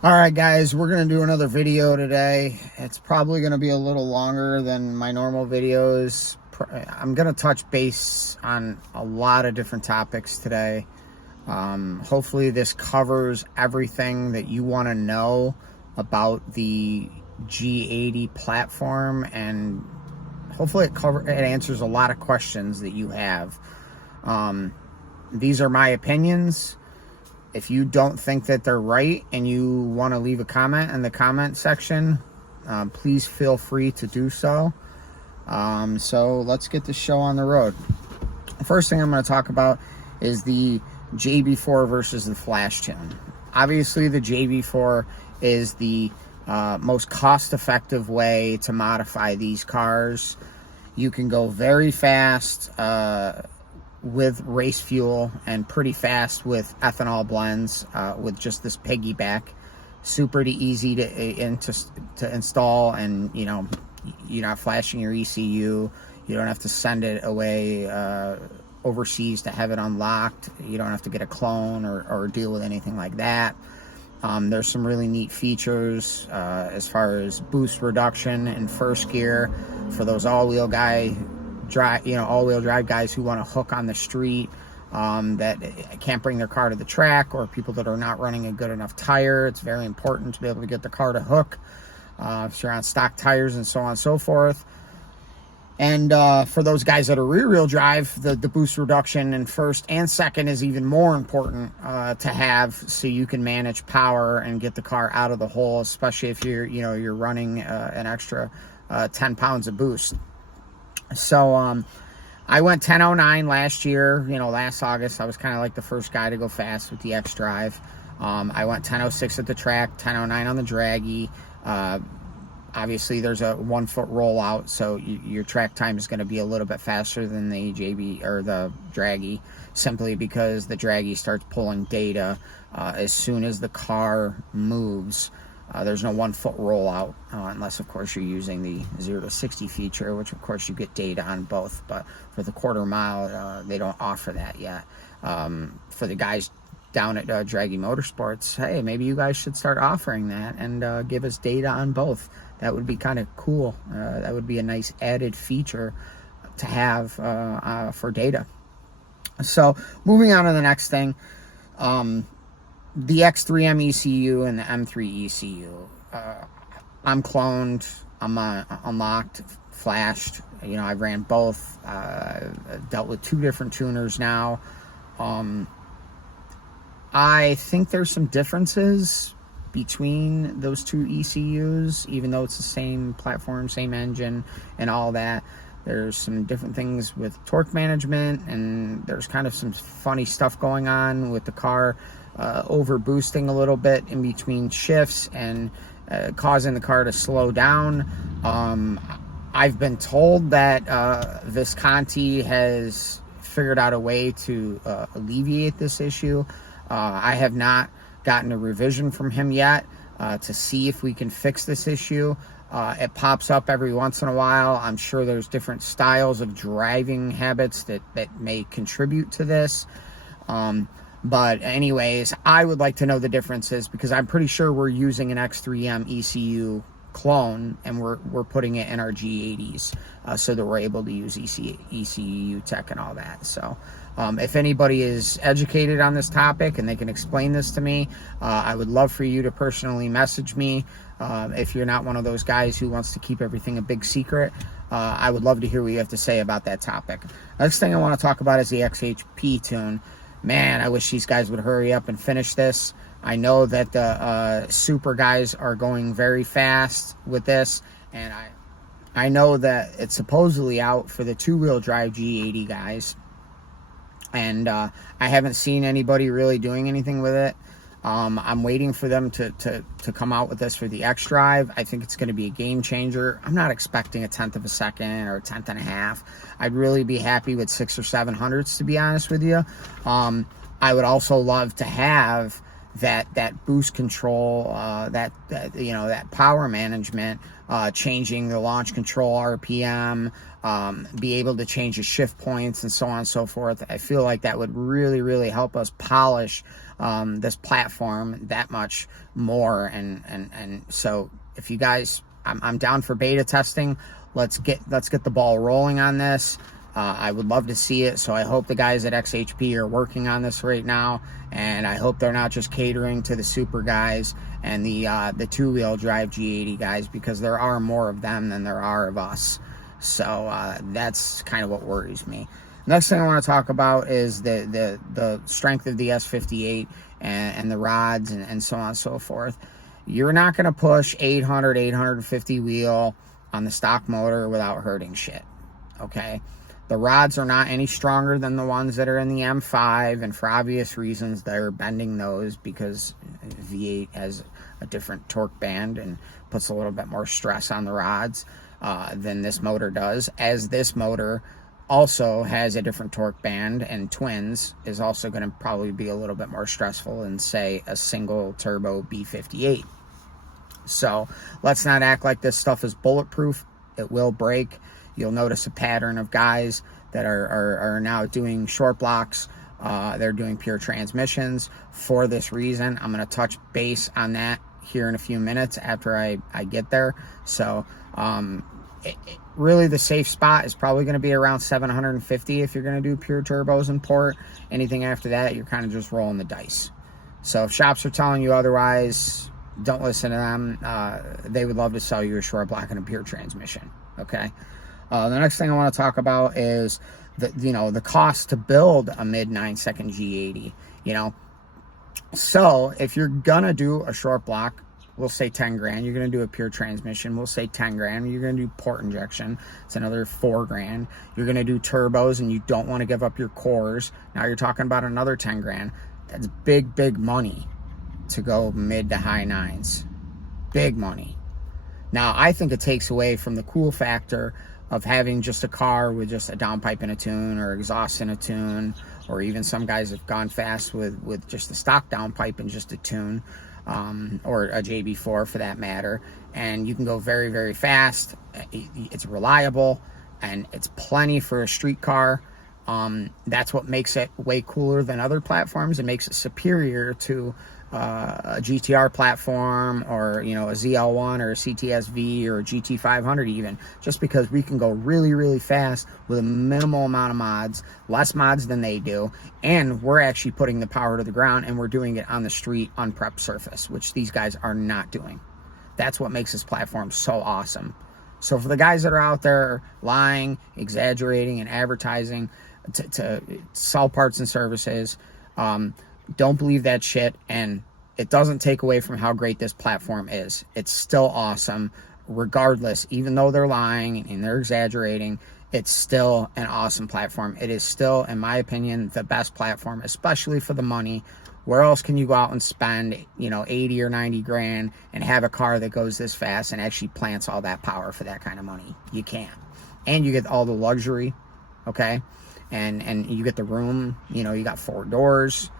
All right, guys, we're going to do another video today. It's probably going to be a little longer than my normal videos. I'm going to touch base on a lot of different topics today. Hopefully this covers everything that you want to know about the G80 platform, and hopefully it answers a lot of questions that you have. These are my opinions. If you don't think that they're right and you want to leave a comment in the comment section, please feel free to do so. So let's get the show on the road. The first thing I'm going to talk about is the JB4 versus the Flash Tune. Obviously, the JB4 is the most cost-effective way to modify these cars. You can go very fast with race fuel and pretty fast with ethanol blends with just this piggyback. Super easy to install, and you're not flashing your ECU. You don't have to send it away overseas to have it unlocked. You don't have to get a clone or deal with anything like that. There's some really neat features as far as boost reduction in first gear for those all-wheel drive guys who want to hook on the street, that can't bring their car to the track, or people that are not running a good enough tire. It's very important to be able to get the car to hook if you're on stock tires and so on and so forth. And for those guys that are rear-wheel drive, the boost reduction in first and second is even more important to have, so you can manage power and get the car out of the hole, especially if you're running an extra 10 pounds of boost. So I went 1009 last year. Last August I was kind of like the first guy to go fast with the XDrive. I went 1006 at the track, 1009 on the draggy. Obviously there's a 1 foot rollout, so your track time is going to be a little bit faster than the JB or the draggy, simply because the draggy starts pulling data as soon as the car moves. There's no 1 foot rollout unless, of course, you're using the 0 to 60 feature, which, of course, you get data on both. But for the quarter mile, they don't offer that yet. For the guys down at Draggy Motorsports, hey, maybe you guys should start offering that and give us data on both. That would be kind of cool. That would be a nice added feature to have for data. So moving on to the next thing. The X3M ECU and the M3 ECU. I'm cloned, I'm unlocked, flashed. I ran both. Dealt with 2 different tuners now. I think there's some differences between those 2 ECUs, even though it's the same platform, same engine, and all that. There's some different things with torque management, and there's kind of some funny stuff going on with the car over boosting a little bit in between shifts and causing the car to slow down. I've been told that Visconti has figured out a way to alleviate this issue. I have not gotten a revision from him yet to see if we can fix this issue. It pops up every once in a while. I'm sure there's different styles of driving habits that may contribute to this. But anyways, I would like to know the differences, because I'm pretty sure we're using an X3M ECU clone and we're putting it in our G80s so that we're able to use ECU tech and all that. So if anybody is educated on this topic and they can explain this to me, I would love for you to personally message me. If you're not one of those guys who wants to keep everything a big secret, I would love to hear what you have to say about that topic. Next thing I want to talk about is the XHP tune. Man, I wish these guys would hurry up and finish this. I know that the super guys are going very fast with this, and I know that it's supposedly out for the 2-wheel drive G80 guys, and I haven't seen anybody really doing anything with it. I'm waiting for them to come out with this for the XDrive. I think it's going to be a game changer. I'm not expecting a 1/10 of a second or a 1/10 and a half. I'd really be happy with 600 or 700s, to be honest with you. I would also love to have that boost control, that that power management, changing the launch control RPM, be able to change the shift points and so on and so forth. I feel like that would really help us polish this platform that much more. And so if you guys, I'm down for beta testing. Let's get the ball rolling on this. I would love to see it, so I hope the guys at XHP are working on this right now, and I hope they're not just catering to the super guys and the two-wheel drive G80 guys, because there are more of them than there are of us. So that's kind of what worries me. Next thing I want to talk about is the strength of the S58 and the rods and so on and so forth. You're not going to push 850 wheel on the stock motor without hurting shit, okay? The rods are not any stronger than the ones that are in the M5, and for obvious reasons, they're bending those because V8 has a different torque band and puts a little bit more stress on the rods than this motor does, as this motor also has a different torque band, and twins is also going to probably be a little bit more stressful than, say, a single turbo B58. So let's not act like this stuff is bulletproof. It will break. You'll notice a pattern of guys that are now doing short blocks. They're doing pure transmissions for this reason. I'm going to touch base on that here in a few minutes after I get there. So really the safe spot is probably going to be around 750 if you're going to do pure turbos and port. Anything after that, you're kind of just rolling the dice. So if shops are telling you otherwise, don't listen to them. They would love to sell you a short block and a pure transmission, okay? The next thing I want to talk about is the cost to build a mid 9-second G80, So if you're gonna do a short block, we'll say 10 grand. You're gonna do a pure transmission, we'll say 10 grand. You're gonna do port injection, it's another 4 grand. You're gonna do turbos and you don't want to give up your cores. Now you're talking about another 10 grand. That's big money to go mid to high nines. Big money. Now I think it takes away from the cool factor of having just a car with just a downpipe in a tune or exhaust in a tune, or even some guys have gone fast with just a stock downpipe and just a tune, or a JB4 for that matter, and you can go very fast. It's reliable and it's plenty for a street car. That's what makes it way cooler than other platforms. It makes it superior to a GTR platform, or a ZL1 or a CTS-V or a GT500 even, just because we can go really fast with a minimal amount of mods, less mods than they do, and we're actually putting the power to the ground, and we're doing it on the street, unprepped surface, which these guys are not doing. That's what makes this platform so awesome. So for the guys that are out there lying, exaggerating, and advertising to sell parts and services, don't believe that shit, and it doesn't take away from how great this platform is. It's still awesome, regardless. Even though they're lying and they're exaggerating, it's still an awesome platform. It is still, in my opinion, the best platform, especially for the money. Where else can you go out and spend, 80 or 90 grand and have a car that goes this fast and actually plants all that power for that kind of money? You can't. And you get all the luxury, okay? And you get the room, you got 4 doors.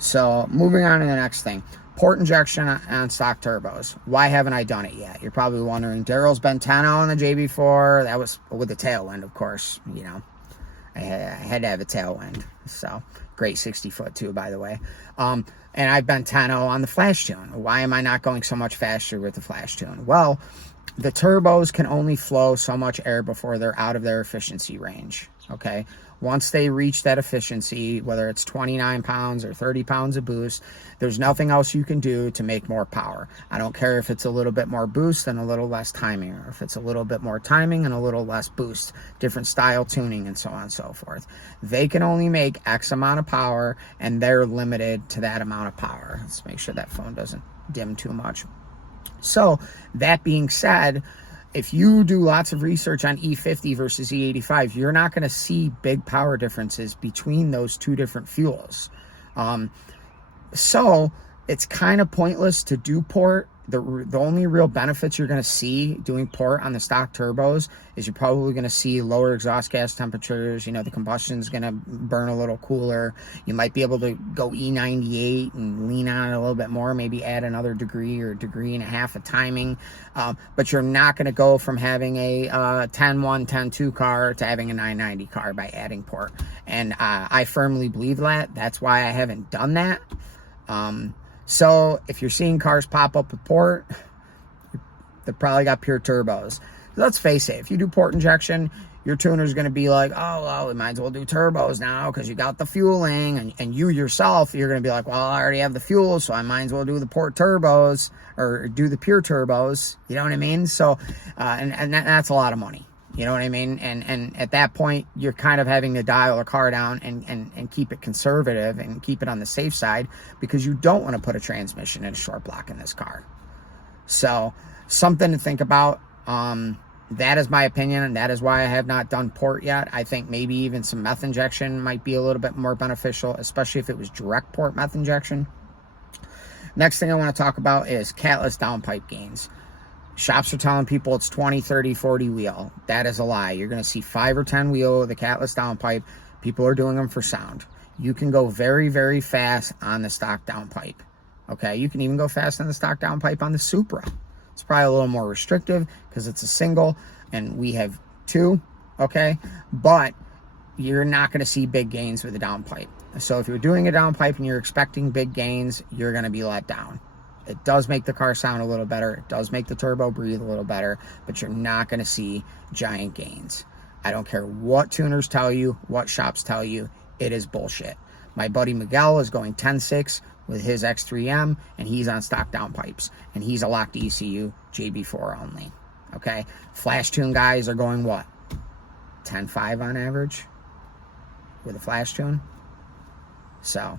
So moving on to the next thing, port injection on stock turbos. Why haven't I done it yet? You're probably wondering. Daryl's been 10 on the JB4. That was with the tailwind, of course. I had to have a tailwind. So great 60 foot too, by the way. And I've been 10 on the flash tune. Why am I not going so much faster with the flash tune? Well, the turbos can only flow so much air before they're out of their efficiency range, okay? Once they reach that efficiency, whether it's 29 pounds or 30 pounds of boost, there's nothing else you can do to make more power. I don't care if it's a little bit more boost and a little less timing, or if it's a little bit more timing and a little less boost, different style tuning and so on and so forth. They can only make X amount of power, and they're limited to that amount of power. Let's make sure that phone doesn't dim too much. So that being said, if you do lots of research on E50 versus E85, you're not going to see big power differences between those two different fuels. So it's kind of pointless to do port the only real benefits you're going to see doing port on the stock turbos is you're probably going to see lower exhaust gas temperatures. You know, the combustion's going to burn a little cooler. You might be able to go E98 and lean on it a little bit more, maybe add another degree or degree and a half of timing. But you're not going to go from having a 10.1, 10.2 car to having a 990 car by adding port. And I firmly believe that. That's why I haven't done that. So if you're seeing cars pop up with port, they probably got pure turbos. Let's face it, if you do port injection, your tuner's going to be like, oh, well, we might as well do turbos now because you got the fueling. And you yourself, you're going to be like, well, I already have the fuel, so I might as well do the port turbos or do the pure turbos. You know what I mean? So, and that's a lot of money. You know what I mean? And at that point, you're kind of having to dial the car down and keep it conservative and keep it on the safe side because you don't want to put a transmission in a short block in this car. So something to think about. That is my opinion, and that is why I have not done port yet. I think maybe even some meth injection might be a little bit more beneficial, especially if it was direct port meth injection. Next thing I want to talk about is Catless downpipe gains. Shops are telling people it's 20, 30, 40 wheel. That is a lie. You're going to see 5 or 10 wheel with the Catless downpipe. People are doing them for sound. You can go very, very fast on the stock downpipe. Okay, you can even go fast on the stock downpipe on the Supra. It's probably a little more restrictive because it's a single and we have 2, okay? But you're not going to see big gains with a downpipe. So if you're doing a downpipe and you're expecting big gains, you're going to be let down. It does make the car sound a little better. It does make the turbo breathe a little better, but you're not going to see giant gains. I don't care what tuners tell you, what shops tell you, it is bullshit. My buddy Miguel is going 10.6 with his X3M, and he's on stock downpipes, and he's a locked ECU, JB4 only, okay? Flash tune guys are going what? 10.5 on average with a flash tune? So,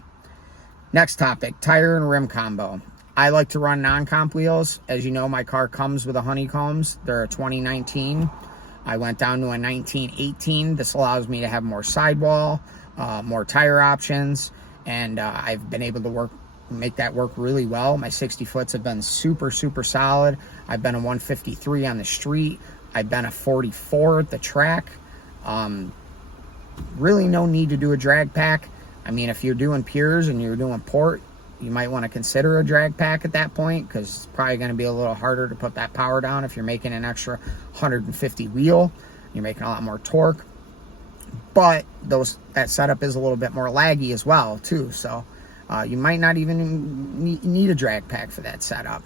next topic, tire and rim combo. I like to run non-comp wheels. As you know, my car comes with a honeycombs. They're a 2019. I went down to a 1918. This allows me to have more sidewall, more tire options, and I've been able to make that work really well. My 60 foots have been super, super solid. I've been a 153 on the street. I've been a 44 at the track. Really no need to do a drag pack. I mean, if you're doing pures and you're doing port, you might want to consider a drag pack at that point because it's probably going to be a little harder to put that power down if you're making an extra 150 wheel. You're making a lot more torque. But that setup is a little bit more laggy as well, too. So you might not even need a drag pack for that setup.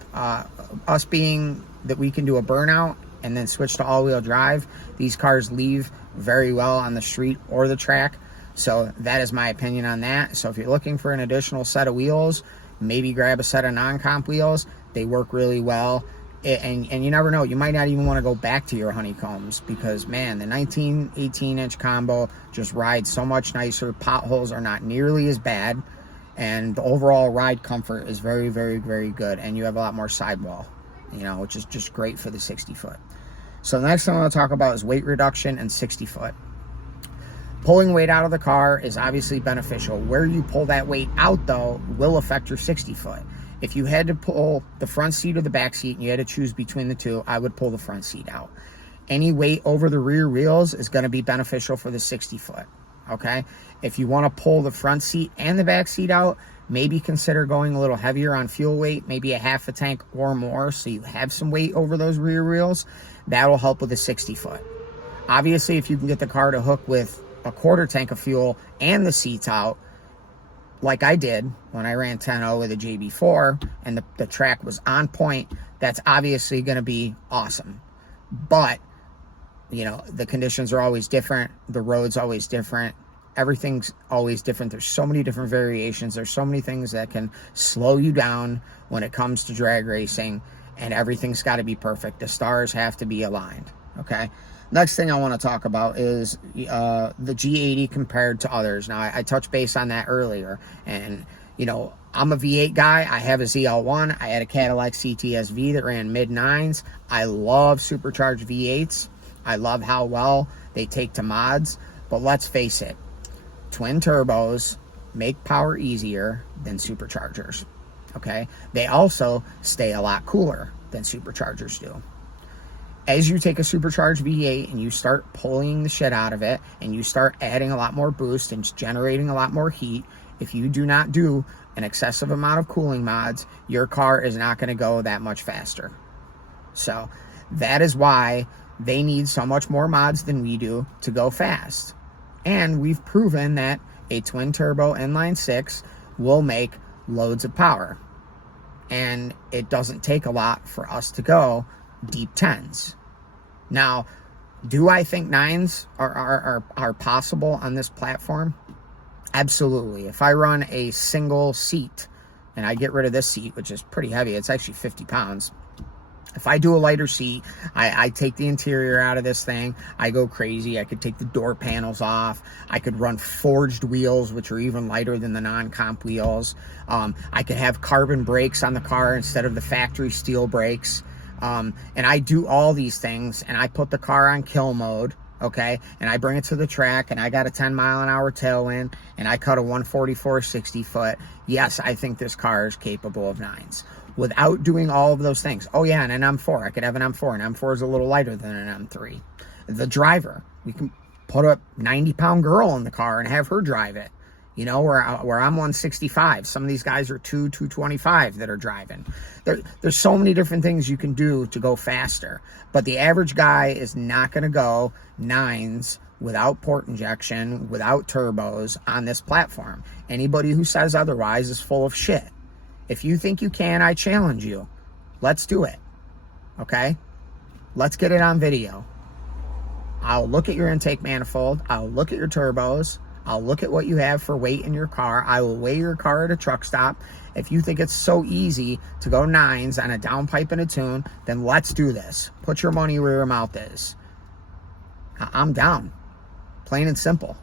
Us being that we can do a burnout and then switch to all-wheel drive, these cars leave very well on the street or the track. So that is my opinion on that. So if you're looking for an additional set of wheels, maybe grab a set of non-comp wheels. They work really well. And you never know. You might not even want to go back to your honeycombs because, man, the 19, 18-inch combo just rides so much nicer. Potholes are not nearly as bad. And the overall ride comfort is very, very, very good. And you have a lot more sidewall, which is just great for the 60-foot. So the next thing I want to talk about is weight reduction and 60-foot. Pulling weight out of the car is obviously beneficial. Where you pull that weight out, though, will affect your 60-foot. If you had to pull the front seat or the back seat and you had to choose between the two, I would pull the front seat out. Any weight over the rear wheels is going to be beneficial for the 60-foot, okay? If you want to pull the front seat and the back seat out, maybe consider going a little heavier on fuel weight, maybe a half a tank or more, so you have some weight over those rear wheels. That will help with the 60-foot. Obviously, if you can get the car to hook with a quarter tank of fuel and the seats out, like I did when I ran 10.0 with a JB4 and the track was on point, that's obviously going to be awesome. But, the conditions are always different. The road's always different. Everything's always different. There's so many different variations. There's so many things that can slow you down when it comes to drag racing, and everything's got to be perfect. The stars have to be aligned, okay? Next thing I want to talk about is the G80 compared to others. Now, I touched base on that earlier. And, I'm a V8 guy. I have a ZL1. I had a Cadillac CTS-V that ran mid-9s. I love supercharged V8s. I love how well they take to mods. But let's face it, twin turbos make power easier than superchargers. okay? They also stay a lot cooler than superchargers do. As you take a supercharged V8 and you start pulling the shit out of it, and you start adding a lot more boost and generating a lot more heat, if you do not do an excessive amount of cooling mods, your car is not going to go that much faster. So that is why they need so much more mods than we do to go fast. And we've proven that a twin turbo inline six will make loads of power. And it doesn't take a lot for us to go deep tens. Now, do I think nines are possible on this platform? Absolutely. If I run a single seat and I get rid of this seat, which is pretty heavy, it's actually 50 pounds. If I do a lighter seat, I take the interior out of this thing, I go crazy. I could take the door panels off. I could run forged wheels, which are even lighter than the non-comp wheels. I could have carbon brakes on the car instead of the factory steel brakes. And I do all these things, and I put the car on kill mode, okay? And I bring it to the track, and I got a 10-mile-an-hour tailwind, and I cut a 144 60-foot. Yes, I think this car is capable of nines without doing all of those things. Oh, yeah, and an M4. I could have an M4. An M4 is a little lighter than an M3. The driver, we can put a 90-pound girl in the car and have her drive it. You know, where I'm 165. Some of these guys are 225 that are driving. There's so many different things you can do to go faster. But the average guy is not going to go nines without port injection, without turbos on this platform. Anybody who says otherwise is full of shit. If you think you can, I challenge you. Let's do it. Okay? Let's get it on video. I'll look at your intake manifold. I'll look at your turbos. I'll look at what you have for weight in your car. I will weigh your car at a truck stop. If you think it's so easy to go nines on a downpipe and a tune, then let's do this. Put your money where your mouth is. I'm down. Plain and simple.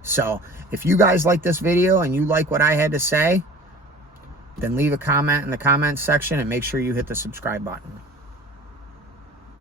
So if you guys like this video and you like what I had to say, then leave a comment in the comments section and make sure you hit the subscribe button.